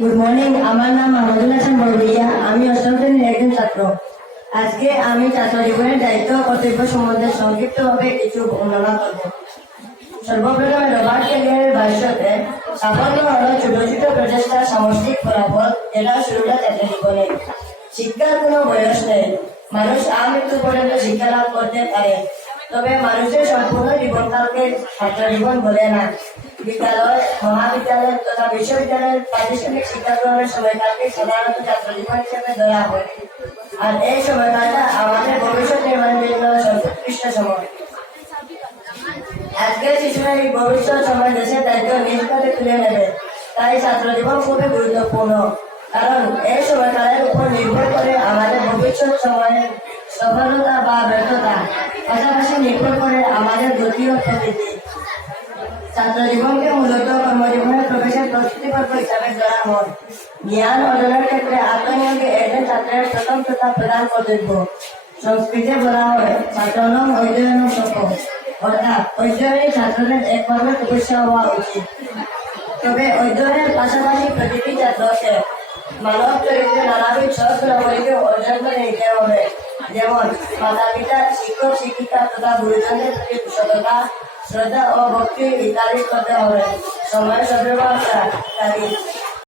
Good morning, আমার নাম মাহমুদুল হাসান বড়িয়া। আমি অষ্টম শ্রেণীর একজন ছাত্র। আজকে আমি ছাত্র জীবনের দায়িত্ব ও কর্তব্য সম্বন্ধে সংক্ষিপ্তভাবে কিছু বর্ণনা করব। সর্বপ্রথমে রবার্ট কেলিয়ারের ভাষ্যতে সাফল্য হল ছোট ছোট প্রচেষ্টার সামষ্টিক ফলাফল, যেটা শুরুটা ছাত্র জীবনে। শিক্ষার কোনো বয়স নেই। মানুষ আমৃত্যু পর্যন্ত শিক্ষা লাভ করতে পারে, তবে মানুষের সম্পূর্ণ জীবনকালকে ছাত্র জীবন বলে না। বিদ্যালয়, মহাবিদ্যালয় তথা বিশ্ববিদ্যালয়ের প্রাতিষ্ঠানিক শিক্ষা গ্রহণের সময়কালকে সাধারণত ছাত্র জীবন হিসেবে ধরা হয়। আর এই সময়কালটা আমাদের ভবিষ্যৎ নির্মাণের জন্য সর্বোৎকৃষ্ট সময়। আজকের শিশুরা এই ভবিষ্যৎ সময় দেশের দায়িত্ব নিজ কাঁধে তুলে নেবে। তাই ছাত্র জীবন খুবই গুরুত্বপূর্ণ, কারণ এই সময়কালের উপর নির্ভর করে আমাদের ভবিষ্যৎ সময়ের সফলতা বা ব্যর্থতা, পাশাপাশি নির্ভর করে আমাদের গতি ও প্রকৃতি। ছাত্র জীবনকে মূলত কর্মজীবনে প্রবেশের প্রস্তুতি পর্ব হিসাবে ধরা হয়। জ্ঞান অর্জনের ক্ষেত্রে আত্মনিয়োগে একজন ছাত্রের প্রথম তথা প্রধান কর্তব্য। সংস্কৃতে বলা হয় ছাত্রনং অধ্যয়নং সফ, অর্থাৎ অধ্যয়নে ছাত্রদের একভাবে তপস্যা হওয়া উচিত। তবে অধ্যয়নের পাশাপাশি প্রতিটি ছাত্রকে মানব চরিত্রে নানাবিধ সহগুণাবলীকে অর্জন করে নিতে হবে, যেমন মাতা পিতা, শিক্ষক শিক্ষিকা তথা গুরুজনদের প্রতি সততা, শ্রদ্ধা ও ভক্তি ইত্যাদি করতে হবে। সময় সদ্ব্যবহার করা ইত্যাদি।